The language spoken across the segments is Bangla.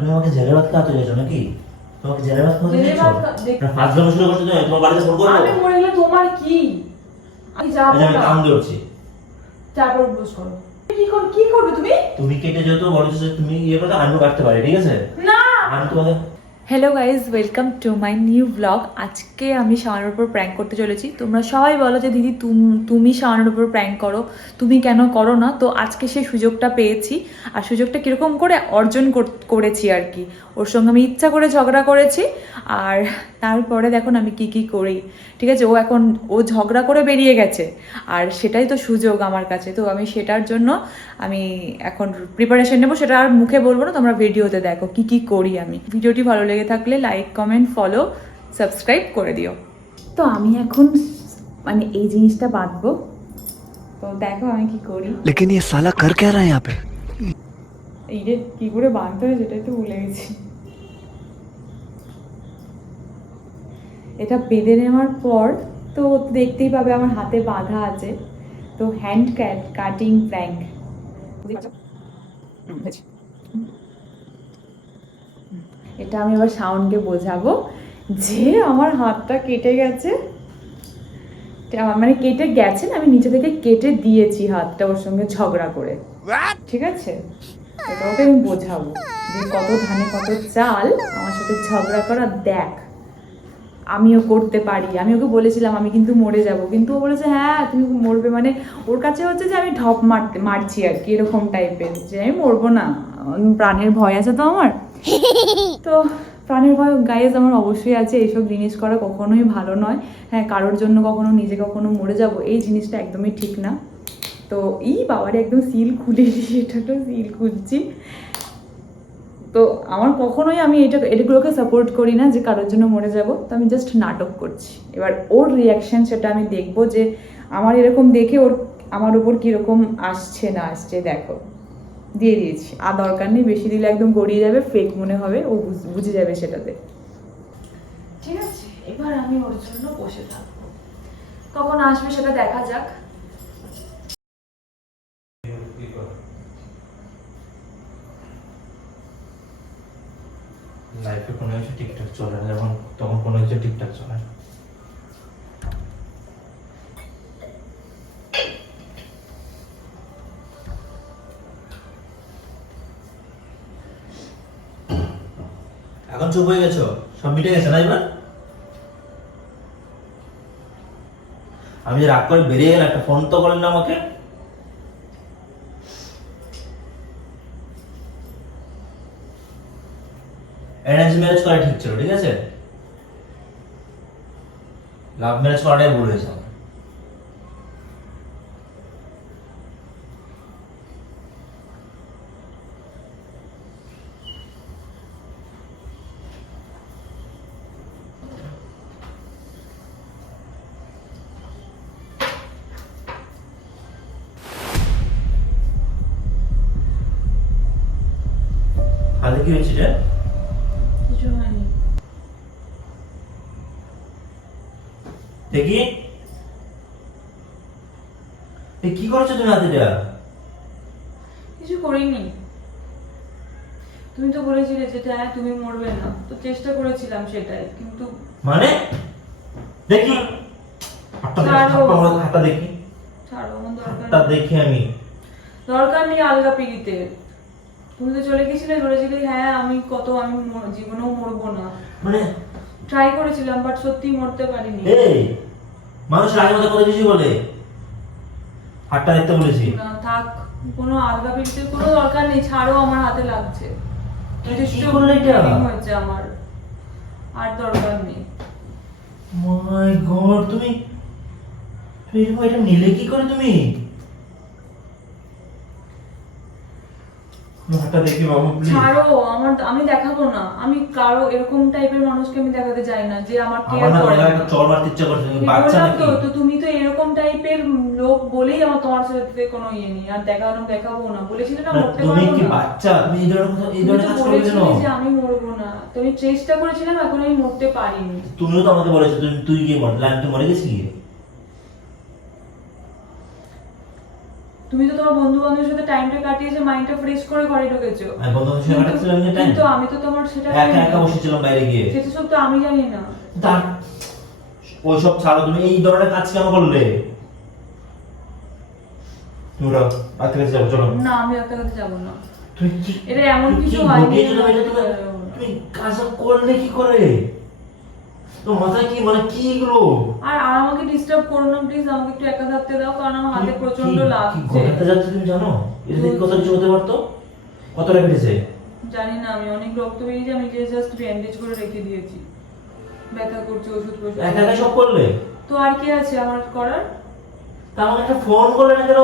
তুমি আমাকে জেলে ভাত খাওয়াতে চাইছো নাকি? তোমাকে জেলে ভাত খাওয়াতে জেলে চাইছো? ভাত না ফাজলামো শুরু করছো তুমি, তোমার বাড়িতে ফোন করবো? আমি মরে গেলে তোমার কি? আমি যাবো আমি না। কাম দিচ্ছি। তারপর বুঝ করো। কি করবে তুমি? তুমি কেটে যেহেতু বলেছো যে তুমি ইয়ে করতে, আমিও কাটতে পারি, ঠিক আছে? না। আমি তোমাকে hello guys, welcome to my new blog. আজকে আমি শাওনের উপর প্র্যাঙ্ক করতে চলেছি। তোমরা সবাই বলো যে দিদি তুমি শাওনের উপর প্র্যাঙ্ক করো, তুমি কেন করো না? তো আজকে সেই সুযোগটা পেয়েছি, আর সুযোগটা কীরকম করে অর্জন করেছি আর কি। ওর সঙ্গে আমি ইচ্ছা করে ঝগড়া করেছি, আর তারপরে দেখুন আমি কি করি। ঠিক আছে, ও ঝগড়া করে বেরিয়ে গেছে, আর সেটাই তো সুযোগ আমার কাছে। তো আমি সেটার জন্য আমি এখন প্রিপারেশন নেবো, সেটা আর মুখে বলবো না, তোমরা ভিডিওতে দেখো কি করি আমি। ভিডিওটি ভালো লেগে থাকলে লাইক, কমেন্ট, ফলো, সাবস্ক্রাইব করে দিও। তো আমি এখন মানে এই জিনিসটা বাঁধবো, তো দেখো আমি কি করি। लेकिन ये साला कर क्या रहा है यहाँ पे? এই যে কি করে বাঁধতে হয় সেটাই তো ভুলে গেছি। এটা বেঁধে নেওয়ার পর তো দেখতেই পাবে আমার হাতে বাঁধা আছে। তো হ্যান্ড কাটিং প্র্যাঙ্ক। এটা আমি এবার শাওনকে বোঝাবো যে আমার হাতটা কেটে গেছে, মানে কেটে গেছে না, আমি নিচে থেকে কেটে দিয়েছি হাতটা ওর সঙ্গে ঝগড়া করে। ঠিক আছে, এটা ওকে আমি বোঝাবো যে কত ধানে কত চাল, আমার সাথে ঝগড়া করা দেখ, আমিও করতে পারি। আমি ওকে বলেছিলাম আমি কিন্তু মরে যাব, কিন্তু ও বলেছে হ্যাঁ তুমি মরবে, মানে ওর কাছে হচ্ছে যে আমি ঢপ মারছি আর কি, এরকম টাইপের, যে আমি মরবো না, প্রাণের ভয় আছে তো আমার। তো প্রাণের ভয় গাইজ আমার অবশ্যই আছে, এইসব জিনিস করা কখনোই ভালো নয়। হ্যাঁ, কারোর জন্য কখনো নিজে কখনো মরে যাব, এই জিনিসটা একদমই ঠিক না। তো বাবারে একদম সিল খুলে এটা তো সিল খুলছি। তো আমার কখনোই আমি এটাগুলোকে সাপোর্ট করি না যে কারোর জন্য মরে যাব। তো আমি জাস্ট নাটক করছি। এবার ওর রিয়াকশন সেটা আমি দেখবো, যে আমার এরকম দেখে ওর আমার উপর কীরকম আসছে না আসছে। দেখো দিয়ে দিয়েছি, আর দরকার নেই বেশি দিলে, একদম গড়িয়ে যাবে, ফেক মনে হবে, ও বুঝে যাবে সেটাতে। ঠিক আছে, এবার আমি ওর জন্য বসে থাকবো, কখন আসবে সেটা দেখা যাক। লাইফে কোনো কিছু ঠিকঠাক চলে না, যখন তখন কোনো কিছু ঠিকঠাক চলে না। এখন চুপ হয়ে গেছো, সব মিটে গেছে না এবার? আমি যে রাগ করে বেরিয়ে গেলাম, একটা ফোন তো করেন না আমাকে। অ্যারেঞ্জ ম্যারেজ করা ঠিক ছিল, ঠিক আছে? লাভ ম্যারেজ করাটাই ভুল হয়েছে আমার। হাতে কি হয়েছে রে? কিছু হয়নি। দেখি কি করছো তুমি হাতে? কিছু করিনি। তুমি তো বলেছিলে যে হ্যাঁ তুমি মরবে না, তো চেষ্টা করেছিলাম সেটাই, কিন্তু মানে দেখি হাতটা দেখি, ছাড়ো, আমার হাতটা দরকার দেখি আমি। দরকার নেই আলগা পিড়িতে। তুমি তো চলে গেছিলে, বলেছিলে হ্যাঁ আমি জীবনেও মরবো না, মানে ট্রাই করেছিলাম, বাট সত্যি মরতে পারিনি। এই মানুষ রাগের মধ্যে কত কিছু বলে, হাতটা দেখতে বলেছি। না থাক, কোনো আলগা পিড়িতে কোনো দরকার নেই, ছাড়ো, আমার হাতে লাগছে, কি করলে এটা? হয়েছে আমার, আর দরকার নেই। মাই গড, তুমি এরকম এটা নিলে কি করে তুমি? হাতটা দেখি বাবু প্লিজ। ছাড়ো, আমি দেখাবো না, আমি কারো এরকম টাইপের মানুষকে আমি দেখাতে চাই না যে আমার আমার কেয়ার না করে। তোমাকে একটা চড় মারতে ইচ্ছা করছে, তুমি বাচ্চা বললাম নাকি? তো তুমি তো এরকম টাইপের লোক বলেই আমার তোমার সাথে কোনো ইয়ে নেই, আর দেখাবো না, বলেছিলে না মরতে তুমি পারবো কি না। বাচ্চা? তুমি এই ধরনের কাজ করবে কেন? বলেছিলে যে আমি মরবো না, তো আমি চেষ্টা করেছিলাম, এখন আমি মরতে পারিনি। তুমিও তো আমাকে বলেছো তুই গিয়ে মরলে, আমি তো মরে গেছি গিয়ে। তুমি তো তোমার বন্ধু বান্ধবের সাথে টাইমটা কাটিয়েছে, মাইন্ডটা ফ্রেশ করে ঘরে ঢুকেছো। আমি বন্ধুদের সাথে কাটাচ্ছিলাম যে টাইম, কিন্তু আমি তো তোমার সেটা একা একা বসেছিলাম বাইরে গিয়ে। সেটা সব তো আমি জানি না। তার ওইসব ছাড়ো, তুমি এই ধরনের কাজ কেন করলে? তুমি রাতে কাছে যাবো, চলো। না আমি একটা কাছে যাবো না। তুমি কি এটা এমন তুমি কিছু কি হয়নি। ঘটিয়েছিল এটা তুমি কাজটা করলে কি করে? তোমার মাথায় কি মানে কি এগুলো? আর আমাকে ডিস্টার্ব করো না প্লিজ, আমাকে একটু একা থাকতে দাও, কারণ আমার হাতে প্রচন্ড কি লাগছে। ঘটাতে যাচ্ছে তুমি জানো? এটা দেখে কত কিছু হতে পারতো। কতটা কেটেছে জানি না, আমি অনেক রক্ত বেরিয়েছে, আমি জাস্ট ব্যান্ডেজ করে রেখে দিয়েছি। ব্যথা করছে, ওষুধ বসে। একা একা সব করলে? তো আর কি আছে আমার করার? তা আমাকে একটা ফোন করলে না কেন?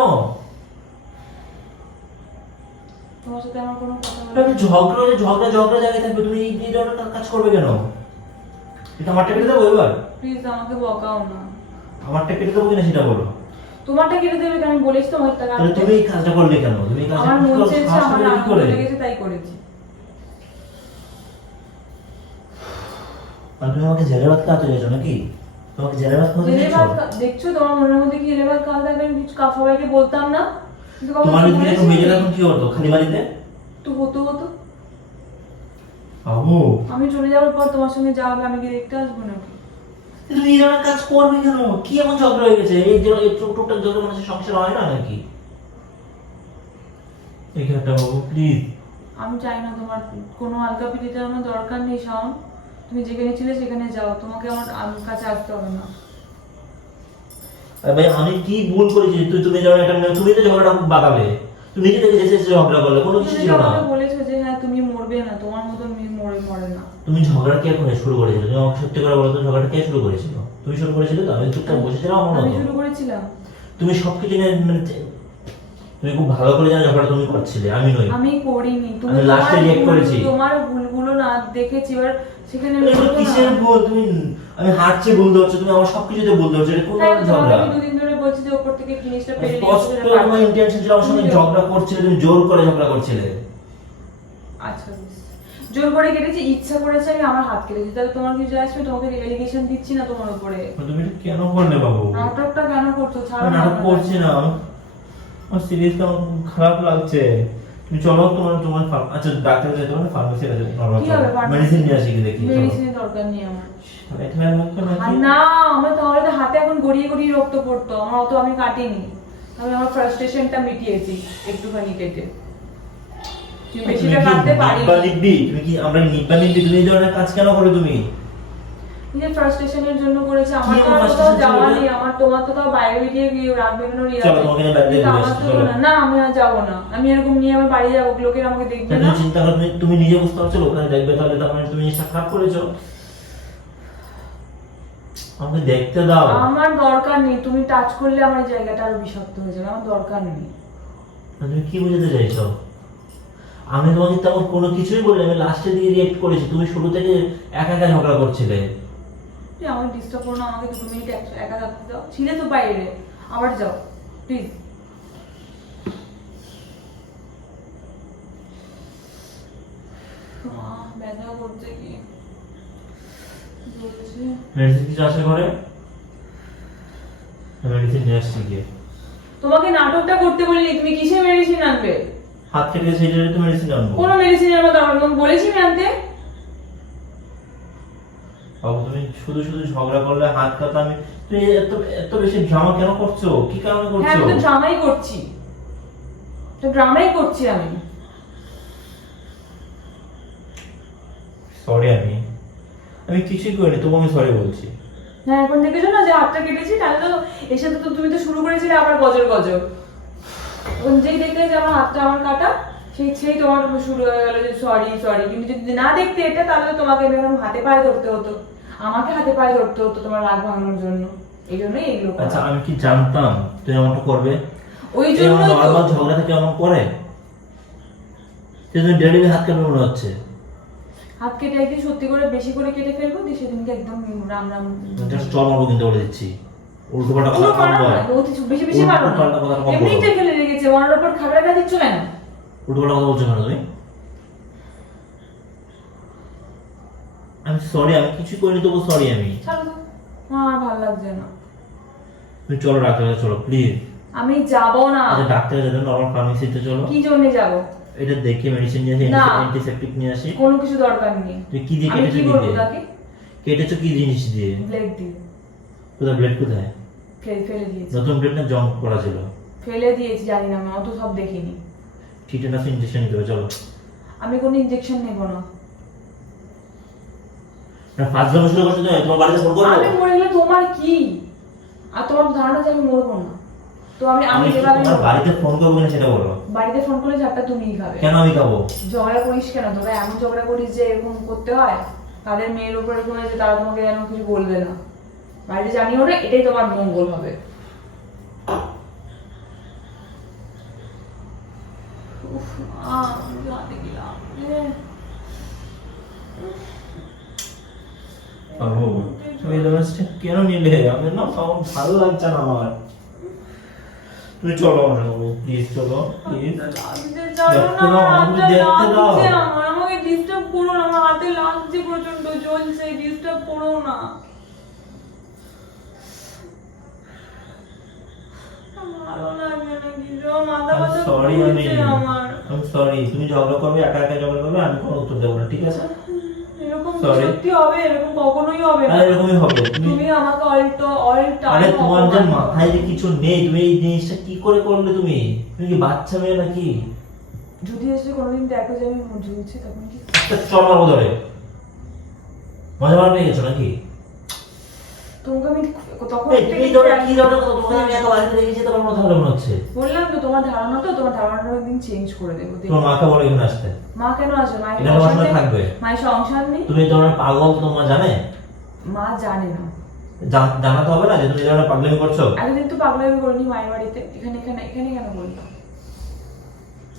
তোমার সাথে আমার কোনো কথা এটা বলার ঝগড়া জায়গায় থাকবে, তুমি এই ধরনের কাজ করবে কেন? এটা আমারটা কেটে দেবো এবার? প্লিজ আমাকে বকাও না। আমারটা কেটে দেবো কিনা সেটা বলো। তোমারটা কেটে দেবে কেন? আমি বলেছি তোমার টাকা। তাহলে তুমি এই কাজটা করলে কেন? তুমি এই কাজটা আমার মন কি চেয়েছে, আমার কি আনন্দ করে? লেগেছে তাই করেছি। আর তুমি আমাকে জেলে ভাত খাওয়াতে চাইছো নাকি? তোমাকে জেলে ভাত খাওয়াতে জেলে চাইছো? ভাত দেখছো, তোমার মনের মধ্যে কি জেলে ভাত খাওয়া থাকবে? আমি কিছু সবাইকে বলতাম না, কিন্তু কখনো তোমার যদি বলেছি? এখন মেজে এখন কি হতো খালি বাড়িতে? তো হতো হতো। বাবু আমি চলে যাওয়ার পর তোমার সঙ্গে যা হবে আমি কি দেখতে আসবো নাকি? তুমি এই ধরনের কাজ করবে কেন? কি এমন ঝগড়া হয়ে গেছে? এই যে এই টুকটাক ঝগড়া মানুষের সংসার হয় না নাকি? এইখানটা বাবু প্লিজ। আমি চাই না তোমার কোনো হালকা পিটিতে আমার দরকার নেই শাওন। তুমি যেখানে ছিলে সেখানে যাও, তোমাকে আমার কাছে আসতে হবে না। আরে ভাই আমি কি ভুল করেছি? তুমি যখন একটা তুমি তো ঝগড়াটা বাগাবে, তুমি নিজে থেকে যেচে ঝগড়া করলে, কোনো কিছু তুমি ছিল তো না। আমাকে বলেছো যে হ্যাঁ তুমি মরবে না, তোমার মতো মরে না। তুমি ঝগড়া কে করে শুরু করেছিলে? তুমি আমাকে সত্যি করে বলো তো, ঝগড়াটা কে শুরু করেছিল? তুমি শুরু করেছিলে তো? আমি চুপচাপ বসেছিলাম আমার আমি মতো। শুরু করেছিলাম। তুমি সবকিছু নিয়ে মানে তুমি খুব ভালো করে জানো ঝগড়া তুমি করছিলে, আমি নই। আমি করিনি, তুমি আমি last এ react করেছি। তোমার ভুলগুলো না দেখেছি, এবার সেখানে আমি এগুলো বলবো না। কিসের ভুল? তুমি আমি হাঁটছে ভুল ধরছো, তুমি আমার সবকিছুতে ভুল ধরছো, এটা কোন তাই তো তোমাকে ঝগড়া? আমি দুদিন ধরে বলছি যে উপর থেকে জিনিসটা পেরে স্পষ্ট তোমার ইন্টেনশন ছিল আমার সঙ্গে ঝগড়া করছিলে, তুমি জোর করে ঝগড়া করছিলে। আচ্ছা বেশ। জোর করে কেটেছি, ইচ্ছা করেছে আমি আমার হাত কেটেছি, তাহলে তোমার কিছু আসবে? তোমাকে এলিগেশন দিচ্ছি না তোমার উপরে। তুমি এটা কেন করলে বাবু? নাটকটা কেন করছো? ছাড়ো আমি না নাটক আমার। করছি না, আমার সিরিয়াসলি আমার খুব খারাপ লাগছে। তুমি চলো তোমার আচ্ছা ডাক্তার যেতে হবে, ফার্মেসি যেতে হবে, কি হবে? মেডিসিন নিয়ে আসি কি দেখি। মেডিসিনের দরকার নেই আমার। এখানে মুখে আর নাকি না, আমার তাহলে তো হাতে এখন গড়িয়ে গড়িয়ে রক্ত পড়তো, আমার অত আমি কাটিনি। আমি আমার ফ্রাস্ট্রেশনটা মিটিয়েছি একটুখানি কেটে। তুমি বেশিটা কাটতে পারি। তুমি কি আমরা নিব্বা নিব্বি তুমি এই ধরনের কাজ কেন করো তুমি? নিজের ফ্রাস্ট্রেশনের জন্য করেছে, আমার কি তো আর আমার কোথাও frustration যাওয়া ছিল? নেই, আমার তোমার তো তাও বাইরে বেরিয়ে গিয়ে রাত বেরোনোর ইয়ে চলো, আছে। তোমাকে নিয়ে বাইরে কিন্তু ঘুরে আমার আসি, তো চলো। না, আমি আর যাবো না। আমি এরকম নিয়ে আমার বাড়ি যাবো, লোকের আমাকে দেখবে তুমি না। চিন্তা করো, তুমি নিজে বুঝতে পারছো ওখানে দেখবে, তাহলে তার মানে তুমি জিনিসটা খারাপ করেছো। আমাকে দেখতে দাও। আমার দরকার নেই, তুমি টাচ করলে আমার এই জায়গাটা আরো বিষাক্ত হয়ে যাবে, আমার দরকার নেই। তুমি কি বুঝাতে চাইছো? আমি তোমাকে তেমন কোনো কিছুই বলি, আমি লাস্টে দিয়ে রিয়েক্ট করেছি, তুমি শুরু থেকে একা একা ঝগড়া করছিলে। তুই আমাকে ডিস্টার্ব করো না, আমাকে 2 মিনিট একা থাকতে দাও। ছিলে তো বাইরে, আবার যাও প্লিজ। ব্যথা করছে কি বলছে? মেডিসিন কিছু আছে ঘরে? মেডিসিন নিয়ে আসছি গিয়ে। তোমাকে নাটকটা করতে বলিনি, তুমি কিসের মেডিসিন আনবে? হাত কেটে গেছে এটা তো মেডিসিন আনবো। কোনো মেডিসিন আমার দরকার নেই, তোমাকে বলেছি আমি আনতে। বাবু তুমি শুধু শুধু ঝগড়া করলে হাত কাটা, আমি তুমি এত এত বেশি ড্রামা কেন করছো? কি কারণে হ্যাঁ করছো? আমি তো ড্রামাই করছি, তো ড্রামাই করছি আমি। সরি, আমি কিছুই করিনি, তবু আমি সরি বলছি। হ্যাঁ এখন দেখেছো না যে হাতটা কেটেছি, তাহলে তো এর সাথে তো তুমি তো শুরু করেছিলে আবার গজর গজর। এখন যেই দেখলে যে আমার হাতটা আমার কাটা, সেই তোমার শুরু হয়ে গেল যে সরি সরি। কিন্তু যদি না দেখতে এটা, তাহলে তো তোমাকে এরকম হাতে পায়ে ধরতে হতো, আমাকে হাতে পায়ে ধরতে হতো তোমার রাগ ভাঙানোর জন্য। এই জন্যই এইগুলো করা। আচ্ছা আমি কি জানতাম তুমি এমনটা করবে? ওই জন্য নর্মাল ঝগড়া থেকে এমন করে যে তুমি ডেলি হাত কাটবে মনে হচ্ছে। হাত কেটে একদিন সত্যি করে বেশি করে কেটে ফেলবো, দিয়ে সেদিনকে একদম রাম রাম। জাস্ট চল মারবো কিন্তু বলে দিচ্ছি। উল্টো পাল্টা পুরো কথা কম মারা বল। নয়, ও কিছু বেশি বেশি মারো না। উল্টো পাল্টা কথা কম বলো। এমনিই ফেলে রেখেছে, ওনার উপর খাবারটা দিচ্ছ কেন? উল্টো পাল্টা কথা বলছো কেন তুমি? আমি সরি, আমি কিছু করিনি, তবু সরি আমি। ছাড়ো তো, আমার ভালো লাগছে না। তুমি চলো ডাক্তার কাছে চলো প্লিজ। আমি যাব না। আচ্ছা ডাক্তারের জন্য নরমাল ফার্মেসিতে চলো। কি জন্য যাব? এটা দেখে মেডিসিন নিয়ে আসি, না। অ্যান্টিসেপটিক নিয়ে আসি। কোনো কিছু দরকার নেই। তুই কি দিয়ে আমি কেটেছো? কি কি বলবো দিয়ে তাকে? কেটেছো? কি জিনিস দিয়ে? ব্লেড দিয়ে। কোথায় ব্লেড? কোথায়? ফেলে দিয়েছি। নতুন ব্লেড না জং করা ছিল? ফেলে দিয়েছি, জানি না, আমি অত সব দেখিনি। টিটেনাস ইনজেকশন নিতে হবে, চলো। আমি কোনো ইনজেকশন নেব না। না ফার্স্ট জং শুরু করতে হবে, তোমার বাড়িতে ফোন করবো। আমি মরে গেলে তোমার কি? আর তোমার ধারণা যে আমি মরবো না, তো আমি আমি যেভাবে তোমার বাড়িতে ফোন করবো কিনা সেটা বলো। বাড়িতে ফোন করে ঝাপটা তুমিই খাবে। কেন আমি খাবো? ঝগড়া করিস কেন তোরা? এমন ঝগড়া করিস যে এরকম করতে হয়? তাদের মেয়ের উপরে করে যে তারা তোমাকে যেন কিছু বলবে না, বাড়িতে জানিও না, এটাই তোমার মঙ্গল হবে। উফ, আমি রাতে গেলাম। বাবু তুমি এই ধরনের স্টেপ কেন নিলে? আমি না ভালো লাগছে না আমার। তুমি চলো আমার সঙ্গে, প্লিজ চলো প্লিজ। আমাকে ডিস্টার্ব করো না, আমার হাতে লাগছে, প্রচন্ড জ্বলছে, ডিস্টার্ব করো না। ভালো লাগবে না কিছু, মাথা ব্যথা করছে আমার। আমি সরি, তুমি ঝগড়া করবে, একা একা ঝগড়া করবে, আমি কোনো উত্তর দেবো না, ঠিক আছে? এরকম Sorry. সত্যি হবে? এরকম কখনোই হবে না। আরে এরকমই হবে। তুমি আমাকে অল টাইম আরে তোমার যে মাথায় যে কিছু নেই, তুমি এই জিনিসটা কি করে করলে? তুমি তুমি কি বাচ্চা মেয়ে নাকি? যদি এসে কোনোদিন দেখো যে আমি ঝুলছি, তখন কি? চল মারবো ধরে। মজা মারা পেয়ে গেছো নাকি? তোমাকে আমি তখন এই তুমি ধরে কি ধরনের কথা? তোমাকে আমি একা বাড়িতে রেখেছি, তোমার মাথা ভালো মনে হচ্ছে। বললাম তো তোমার ধারণা, তো তোমার ধারণাটা একদিন চেঞ্জ করে দেবো। তোমার মাকে বলো এখানে আসতে। মা কেন আসবে? মায়ের এটা তোমার সঙ্গে থাকবে। মায়ের সংসার নেই। তুমি এই ধরনের পাগল তোমার জানে? মা জানে না। জানাতে হবে না যে তুমি এই ধরনের পাগলামি করছো? এতদিন তো পাগলামি করিনি মায়ের বাড়িতে, এখানে এখানে এখানে কেন বলবো?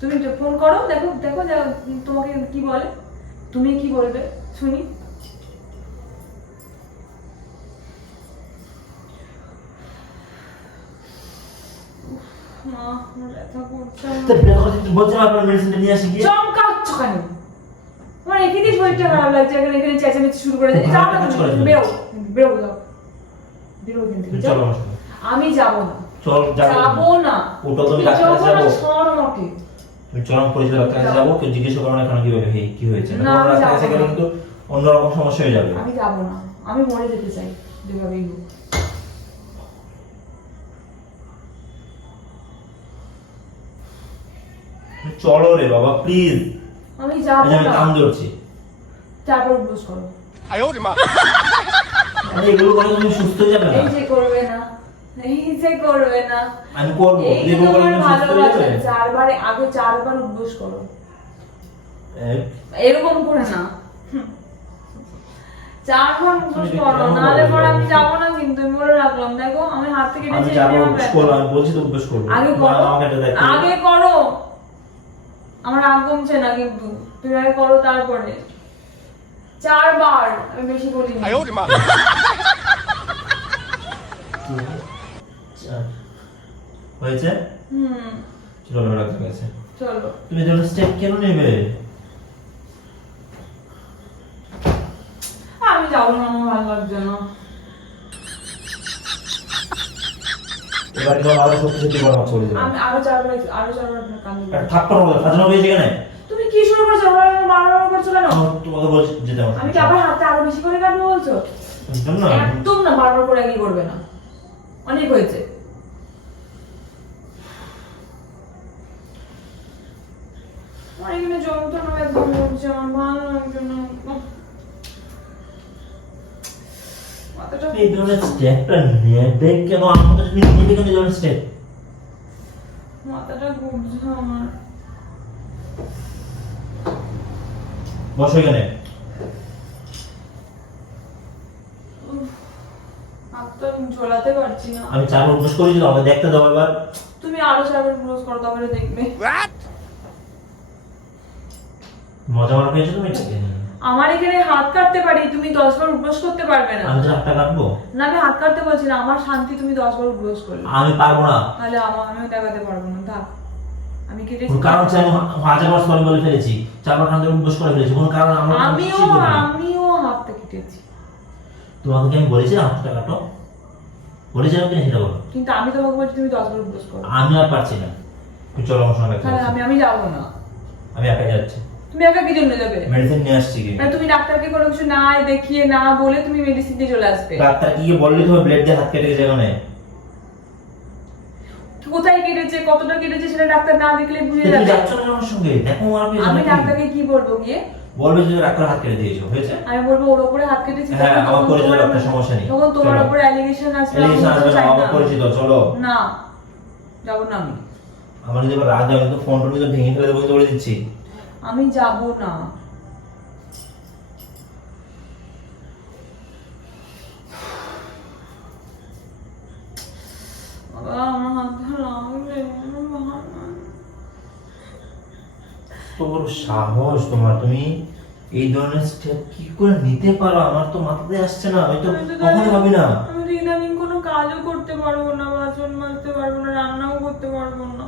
তুমি ফোন করো, দেখো দেখো তোমাকে কি বলে, তুমি কি বলবে শুনি। মা, আমার ব্যথা করছে। তো দেখো তুমি বলছো না আপনার মেডিসিনটা নিয়ে আসি গিয়ে। চমকাচ্ছ কেন? আমার এখানেই শরীরটা খারাপ লাগছে, এখানে এখানে চেঁচামেচি শুরু করে দিচ্ছে। যাও না তুমি, বেরো বেরো, যাও বেরো এখান থেকে, যাও। চলো আমার সঙ্গে। আমি যাবো না। চল যাবো না। ওটা তুমি ডাক্তার কাছে যাবো। ছাড় আমাকে। তুমি চরম পরিচয় ডাক্তার কাছে যাবো, কেউ জিজ্ঞেস করবে না কেন কিভাবে কি হয়েছে। না, তোমার আমি ডাক্তার কাছে যাবো গেলে না। কিন্তু অন্যরকম সমস্যা হয়ে যাবে। আমি যাবো না, আমি মরে যেতে চাই যেভাবেই হোক। চলো রে বাবা প্লিজ। আমি যাবো আমি না। কাম ধরছি। তারপর বুঝ করো। আরে এগুলো করে তুমি সুস্থ হয়ে যাবে না। এই যে করবে না, এই যে করবে না, আমি করবো। এই যে এগুলো করে তোমার তুমি সুস্থ হয়ে ভালোবাসা। যাবে। চারবার উদ্বোস করো, এক, এরকম করে না। চারবার উদ্বোস তুমি করো, কেমন নাহলে বলো? পরে আমি যাবো না কিন্তু, আমি বলে রাখলাম। দেখো আমি হাত থেকে আমি কেটে যাবো অভ্যাস করবো, আমি বলছি তো অভ্যাস করবো। আগে না, করো, আমাকে এটা দেখতে আগে করো। আমার রাগ কমছে না কিন্তু, তুমি আগে করো তারপরে। চারবার, আমি বেশি বলিনি। হয়েছে? হুম, চলো আমার ডাক্তার কাছে। চলো। তুমি ধরো স্টেপ কেন নেবে? আমি যাবো না, আমার ভালো লাগছে না। এবার তোমার আরো সত্যি সত্যি বলা চলে যাবে। আমি আরো চারবার কান্দি। থাপ্পড় মারো, সাজানো হয়েছে কেন? তুমি কি শুরু করছো? আমার মারামারি করছো কেন? তোমাকে বলছি যেতে হবে। আমি কি আবার হাতে আরো বেশি করে কাটবো বলছো? একদম না। একদম না, বারবার করে কি করবে না, অনেক হয়েছে। আমার এখানে যন্ত্রণা ব্যথা করছে, আমার ভালো লাগছে না। মাথাটা এই ধরনের স্টেপটা নেবে কেন? আমাকে তুমি নেবে কেন এই ধরনের স্টেপ? মাথাটা ঘুরছে আমার। বসো এখানে। হাতটা ঝোলাতে পারছি না। আমি চার অভ্যাস করেছি তো, আমাকে দেখতে দাও এবার। তুমি আরো চারবার ক্লোজ করো, তারপরে দেখবে। মজা মারা পেয়েছো তুমি? আমার এখানে হাত কাটতে পারি, তুমি 10 বার উঠবোস করতে পারবে না। আমি তো হাতটা কাটবো না, আমি হাত কাটতে বলছি না, আমার শান্তি তুমি 10 বার উঠবোস করলে। আমি পারবো না। তাহলে আমি দেখাতে পারবো না, থাক। আমি কেটেছি। কোন কারণ চাই? আমি হাজারবার সরি বলে ফেলেছি, চারবার কান ধরে অভ্যাস করে ফেলেছি। কোন কারণ? আমরা আমিও হাতটা কেটেছি। তোমাকে কি আমি বলেছি হাতটা কাটো? বলে যাবো কিনা সেটা বলো। কিন্তু আমি তোমাকে বলছি তুমি 10 বার উপোস করো। আমি আর পারছি না, তুমি চলো আমার সঙ্গে তাহলে আমি যাবো না। আমি একাই যাচ্ছি। তুমি একা কি জন্য যাবে? মেডিসিন নিয়ে আসছি কি? তুমি ডাক্তারকে কোনো কিছু না দেখিয়ে না বলে তুমি মেডিসিন দিয়ে চলে আসবে। ডাক্তার কি বললি তোমার ব্লেড দিয়ে হাত কেটে গেছে ওখানে? কোথায় কেটেছে কতটা কেটেছে সেটা ডাক্তার না দেখলে বুঝে তুমি যাবে। যাচ্ছ না আমার সঙ্গে, দেখো আমি ডাক্তারকে কি বলবো গিয়ে? বলবে যে ডাক্তার হাত কেটে দিয়েছো, হয়েছে? আমি বলবো ওর উপরে হাত কেটেছে। হ্যাঁ, আমার পরিচিত ডাক্তার, সমস্যা নেই। তখন তোমার চলো। উপরে অ্যালিগেশন আসবে। এলিগেশন আসবে না, আমার পরিচিত, চলো। না যাবো না আমি। আমার যদি আবার রাত যাবে তো ফোন টোন কিন্তু ভেঙে ফেলে দেবো কিন্তু বলে দিচ্ছি। আমি যাবো না। বাবা আমার হাতটা লাগবে। তোর সাহস তোমার, তুমি এই ধরনের স্টেপ কি করে নিতে পারো? আমার তো মাথাতে আসছে না, আমি তো কখনো ভাবি না। আমি তো ইদানিং কোনো কাজও করতে পারবো না, বাসন মাজতে পারবো না, রান্নাও করতে পারবো না।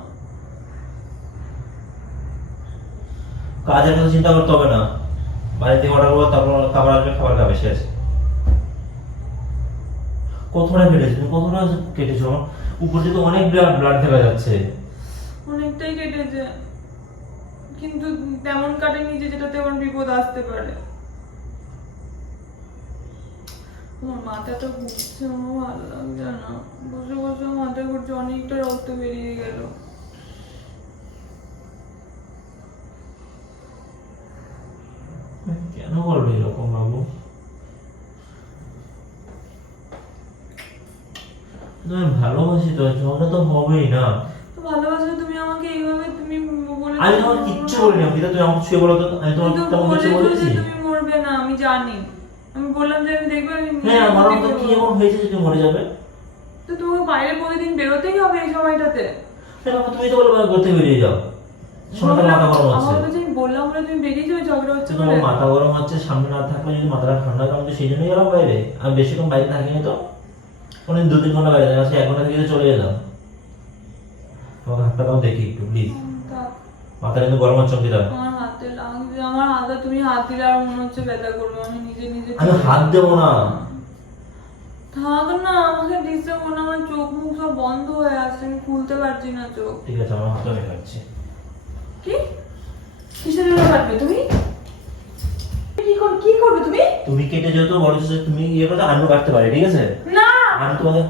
কাজের কথা চিন্তা করতে হবে না, বাইরে থেকে অর্ডার করবো, তারপর খাবার আসবে, খাবার খাবে, শেষ। কতটা কেটেছে, তুমি কতটা কেটেছো? আমার উপর থেকে অনেক ব্লাড দেখা যাচ্ছে। অনেকটাই কেটেছে, কিন্তু তেমন কাটেনি যে যেটাতে আমার বিপদ আসতে পারে। আমার মাথাটা ঘুরছে, আমার ভালো লাগছে না। বসে বসে মাথা ঘুরছে, অনেকটা রক্ত বেরিয়ে গেল। কেন বলবে এরকম বাবু? তুমি ভালোবাসি তো, ঝগড়া তো হবেই না। তো ভালোবাসলে তুমি আমাকে এইভাবে তুমি বলে আমি তোমার কিচ্ছু বলিনি, অঙ্কিতা, তুমি আমাকে ছুঁয়ে বলো তো, আমি তোমার তুমি তো তেমন কিছু বলেছো বলেছি? যে তুমি মরবে না, আমি জানি। আমি বললাম যে আমি দেখবো আমি হ্যাঁ, আমার মরতে তো কি করবো। এমন হয়েছে যে তুমি মরে যাবে? তো তোমাকে বাইরে প্রতিদিন বেরোতেই হবে এই সময়টাতে। তাহলে বাবা, তুমি তো বলো ঘর থেকে বেরিয়ে যাও। শোনাতে মাথা গরম হচ্ছে। আমার কাছে আমি বললাম বলে তুমি বেরিয়ে যাবে, ঝগড়া হচ্ছে তোমার বলে। মাথা গরম হচ্ছে, সামনে না থাকলে যদি মাথাটা ঠান্ডা হয়, আমি তো সেই জন্যই গেলাম বাইরে। আমি বেশিক্ষণ বাইরে থাকিনি তো, অনেক 2-3 ঘন্টা বাইরে থাকি, 1 ঘন্টা থেকে চলে এলাম। তোমাকে হাতটা দাও দেখি একটু প্লিজ। থাক, মাথা কিন্তু গরম হচ্ছে অঙ্কিতা। আমার হাতে লাগছে, আমার হাতে তুমি হাত দিলে আর মনে হচ্ছে ব্যথা করবে। আমি নিজে নিজে আমি হাত দেবো না। থাক না, আমাকে ডিস্টার্ব করো না। আমার চোখ মুখ সব বন্ধ হয়ে আসছে, আমি খুলতে পারছি না চোখ। ঠিক আছে, আমার হাতে আমি কাটছি। কি কিসের জন্য কাটবে তুমি? কি করবে তুমি? তুমি কেটে যেহেতু বলেছো যে তুমি ইয়ে করতে, আমিও কাটতে পারি, ঠিক আছে? না আমি তোমাকে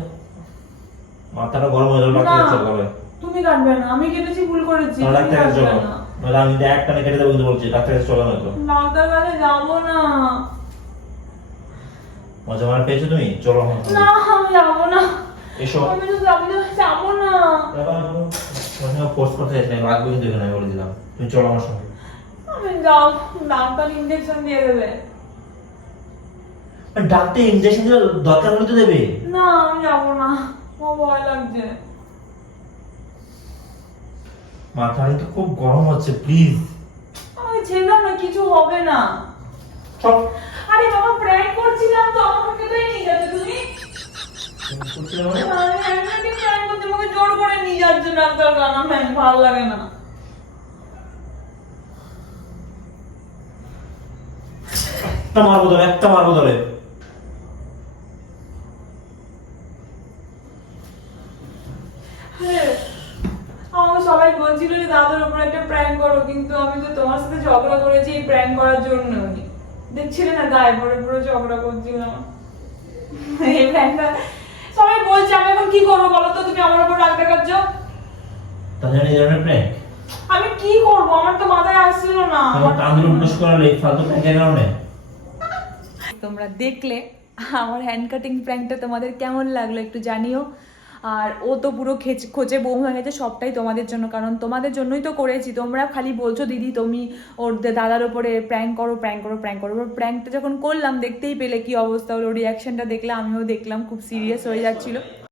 মাথাটা গরম হয়ে যাবে, না, ডাক্তার চল করে। তুমি কাটবে না। আমি কেটেছি, ভুল করেছি। তোমার তুমি ডাক্তার কাটবে চলো, না। নাহলে আমি তো একটানে কেটে দেবো কিন্তু বলছি, ডাক্তার কাছে চলো না তো। ডাক্তার কাছে যাবো না। মজা মারা পেয়েছো তুমি? চলো আমার সঙ্গে। না আমি যাবো না। এসো। আমি তো যাবো না। পোস্ট করতে চাইছি না, রাখবো কিন্তু এখানে, আমি বলে দিলাম। তুমি চলো আমার সঙ্গে। আমি যাও, ডাক্তার ইনজেকশন দিয়ে দেবে। ডাক্তার ইনজেকশন দিলে দরকার হলে তো দেবে। না আমি যাবো না, আমার ভয় লাগছে। মাথা কিন্তু খুব গরম হচ্ছে, প্লিজ আমি ছেড়ে না, কিছু হবে না। চল। আরে বাবা, প্র্যাঙ্ক করছিলাম তো, আমাকে তো নিয়ে যাচ্ছে তুমি। আমি প্র্যাঙ্ক করতে আমাকে জোর করে নিয়ে যাচ্ছে ডাক্তার খানা। আমার ভালো লাগে না। একটা মারবো ধরে, একটা মারবো ধরে। আমাকে সবাই বলছিল যে দাদার উপর একটা প্র্যাঙ্ক করো, কিন্তু আমি তো তোমার সাথে ঝগড়া করেছি এই প্র্যাঙ্ক করার জন্যই। দেখছিলে না গায়ে পড়ে পুরো ঝগড়া করছিলাম। এই প্র্যাঙ্কটা সবাই বলছে, আমি এখন কি করবো বলো তো? তুমি আমার উপর রাগ দেখাচ্ছ। তাহলে এই ধরনের প্র্যাঙ্ক আমি কি করবো? আমার তো মাথায় আসছিল না। তোমার কান দুটো উপোস করালে এই ফালতু প্র্যাঙ্কের কারণে। তোমরা দেখলে আমার হ্যান্ড কাটিং প্র্যাঙ্কটা তোমাদের কেমন লাগলো একটু জানিও। আর ও তো পুরো খোঁচে বউ হয়ে গেছে, সবটাই তোমাদের জন্য, কারণ তোমাদের জন্যই তো করেছি। তোমরা খালি বলছো দিদি তুমি ওর দাদার ওপরে প্র্যাঙ্ক করো প্র্যাঙ্ক করো প্র্যাঙ্ক করো। প্র্যাঙ্কটা যখন করলাম দেখতেই পেলে কি অবস্থা হলো, রিয়াকশনটা দেখলে, আমিও দেখলাম খুব সিরিয়াস হয়ে যাচ্ছিল।